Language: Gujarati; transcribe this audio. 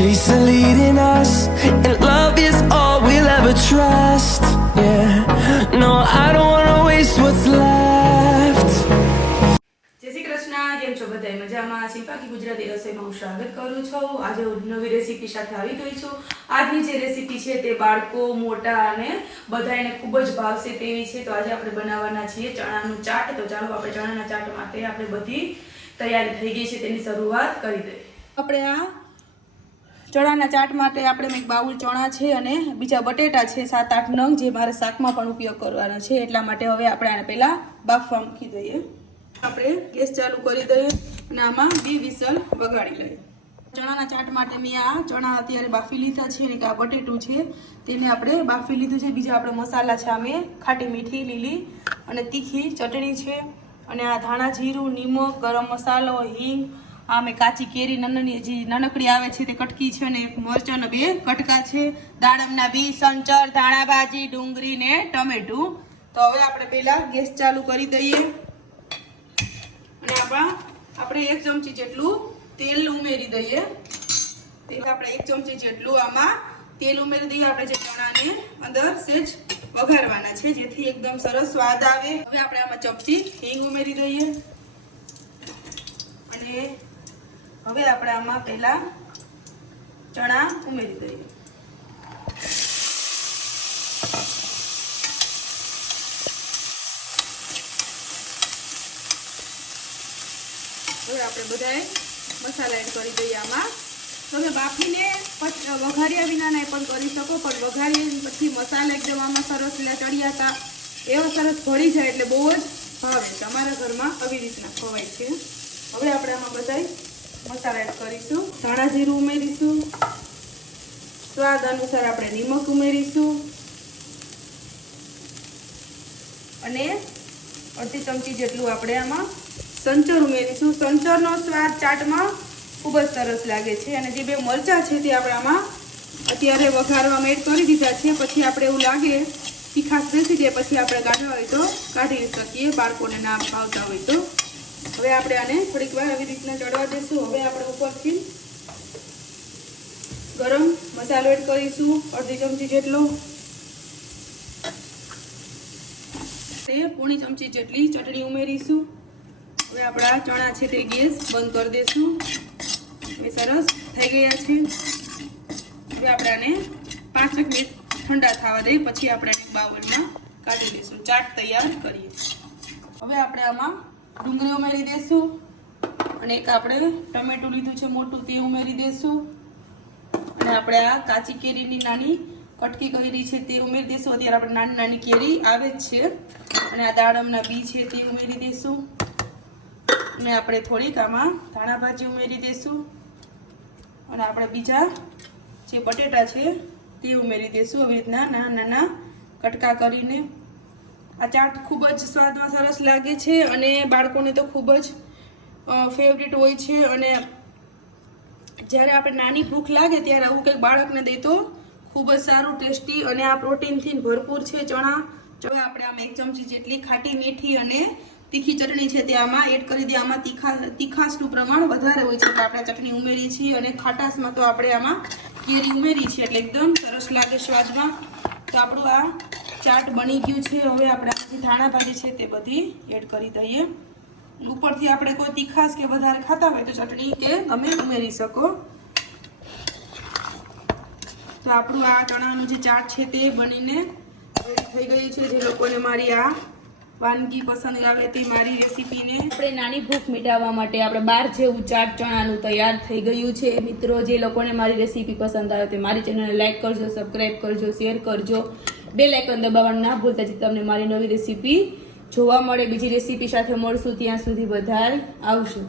chase the leading us, and love is all we'll ever trust. Yeah, no, I don't wanna waste what's left. જય શ્રી કૃષ્ણ, કેમ છો બધા? મજામાં? શિલ્પા કી ગુજરાતી રસોઈમાં હું સ્વાગત કરું છું. આજે હું નવી રેસીપી સાથે આવી ગઈ છું. આજની જે રેસીપી છે તે બાળકો, મોટા અને બધાને ખૂબ જ ભાવશે તેવી છે. તો આજે આપણે બનાવવાના છીએ ચણાનું ચાટ. તો ચાલો આપણે ચણાના ચાટ માટે આપણે બધી તૈયારી થઈ ગઈ છે તેની શરૂઆત કરી દઈએ. આપણે આ ચણાના ચાટ માટે આપણે એક બાઉલ ચણા છે અને બીજા બટેટા છે 7-8 નંગ, જે મારે શાકમાં પણ ઉપયોગ કરવાના છે. એટલા માટે હવે આપણે આને પહેલા બાફવા મૂકી દઈએ. આપણે ગેસ ચાલુ કરી દઈએ અને આમાં 2 વિસલ વગાડી લઈએ. ચણાના ચાટ માટે મેં આ ચણા અત્યારે બાફી લીધા છે અને આ બટેટું છે તેને આપણે બાફી લીધું છે. બીજા આપણે મસાલા છે, આમે ખાટી મીઠી, લીલી અને તીખી ચટણી છે અને આ ધાણા જીરું, નિમક, ગરમ મસાલો, હિંગ, આ મેં કાચી કેરી નાનકડી આવે છે તે કટકી છે અને એક મરચાં 2 કટકા છે, દાડમના બી, સંચર, ધાણા ભાજી, ડુંગળી ને ટમેટું. તો હવે આપણે પહેલા ગેસ ચાલુ કરી દઈએ અને આપણે 1 ચમચી જેટલું તેલ ઉમેરી દઈએ. આપણે 1 ચમચી જેટલું આમાં તેલ ઉમેરી દઈએ. આપણે જે ચણાને અંદર સેજ વઘારવાના છે જેથી એકદમ સરસ સ્વાદ આવે. હવે આપણે આમાં ચમચી હિંગ ઉમેરી દઈએ અને હવે આપણે આમાં પહેલા ચણા ઉમેરી દઈએ. હવે આપણે બધાએ મસાલા એડ કરી દઈએ આમાં. તમે બાફીને વઘાર્યા વિના એ પણ કરી શકો, પણ વઘારી પછી મસાલા એકદમ આમાં સરસ ચડિયાતા એવા સરસ ભળી જાય એટલે બહુ જ ભાવે. તમારા ઘરમાં આવી રીતના ખવાય છે. હવે આપણે આમાં બધાય મસાલા એડ કરીશું. ધાણા જીરું ઉમેરીશું, સ્વાદ અનુસાર આપણે નિમક ઉમેરીશું અને અડધી ચમચી જેટલું આપણે આમાં સંચર ઉમેરીશું. સંચરનો સ્વાદ ચાટમાં ખૂબ જ સરસ લાગે છે. અને જે 2 મરચાં છે તે આપણે આમાં અત્યારે વઘારવામાં એડ કરી દીધા છે. પછી આપણે એવું લાગે તીખાશ બેસી જાય પછી આપણે કાઢવા હોય તો કાઢી શકીએ, બાળકોને ના ભાવતા હોય તો. હવે આપણે આને થોડીક વાર આવી રીતના ચડવા દઈશું. હવે આપણે ઉપરથી ગરમ મસાલો એડ કરીશું, અડધી ચમચી જેટલો. પોણી ચમચી જેટલી ચટણી ઉમેરીશું. હવે આપણા ચણા છે તે ગેસ બંધ કરી દઈશું. હવે સરસ થઈ ગયા છે. હવે આપણે આને 5 મિનિટ ઠંડા થવા દઈએ, પછી આપણે આને બાઉલમાં કાઢી લઈશું. ચાટ તૈયાર કરીએ. હવે આપણે આમાં ડુંગળી ઉમેરી દઈશું અને એક આપણે ટમેટું લીધું છે મોટું તે ઉમેરી દઈશું અને આપણે આ કાચી કેરીની નાની કટકી કરી છે તે ઉમેરી દઈશું. અત્યારે આપણે નાની નાની કેરી આવે જ છે અને આ દાડમના બી છે તે ઉમેરી દઈશું અને આપણે થોડીક આમાં ધાણા ભાજી ઉમેરી દઈશું અને આપણે બીજા જે બટેટા છે તે ઉમેરી દઈશું. આવી રીતના નાના નાના કટકા કરીને. આ ચાટ ખૂબ જ સ્વાદમાં સરસ લાગે છે અને બાળકોને તો ખૂબ જ ફેવરિટ હોય છે. અને જ્યારે આપણે નાની ભૂખ લાગે ત્યારે આવું કંઈક બાળકને દે તો ખૂબ જ સારું, ટેસ્ટી અને આ પ્રોટીનથી ભરપૂર છે ચણા. હવે આપણે આમાં 1 ચમચી જેટલી ખાટી મીઠી અને તીખી ચટણી છે તે આમાં એડ કરી દઈએ. આમાં તીખાશનું પ્રમાણ વધારે હોય છે એટલે આપણે ચટણી ઉમેરીએ છીએ અને ખાટાશમાં તો આપણે આમાં કેરી ઉમેરી છે એટલે એકદમ સરસ લાગે સ્વાદમાં. તો આપણું આ ચાટ બની ગયું છે. હવે આપણે આ ધાણા ભાજી છે તે બધી એડ કરી દઈએ. ઉપરથી આપણે કોઈ તીખાશ કે વધારે ખાતા હોય તો ચટણી કે તમે ઉમેરી શકો. તો આપણું આ ચણાનું જે ચાટ છે તે બનીને થઈ ગયું છે. જે લોકોને મારી આ વાનગી પસંદ આવે તે મારી રેસીપીને આપણે નાની ભૂખ મિટાવવા માટે આપણે 12 જેવું ચાટ ચણાનું તૈયાર થઈ ગયું છે. મિત્રો, જે લોકોને મારી રેસીપી પસંદ આવે તે મારી ચેનલને લાઈક કરજો, સબસ્ક્રાઈબ કરજો, શેર કરજો, બેલ આઇકન દબાવવાનું ના ભૂલતા જેથી તમને મારી નવી રેસીપી જોવા મળે. બીજી રેસીપી સાથે મળશું. ત્યાં સુધી બધાય આવજો.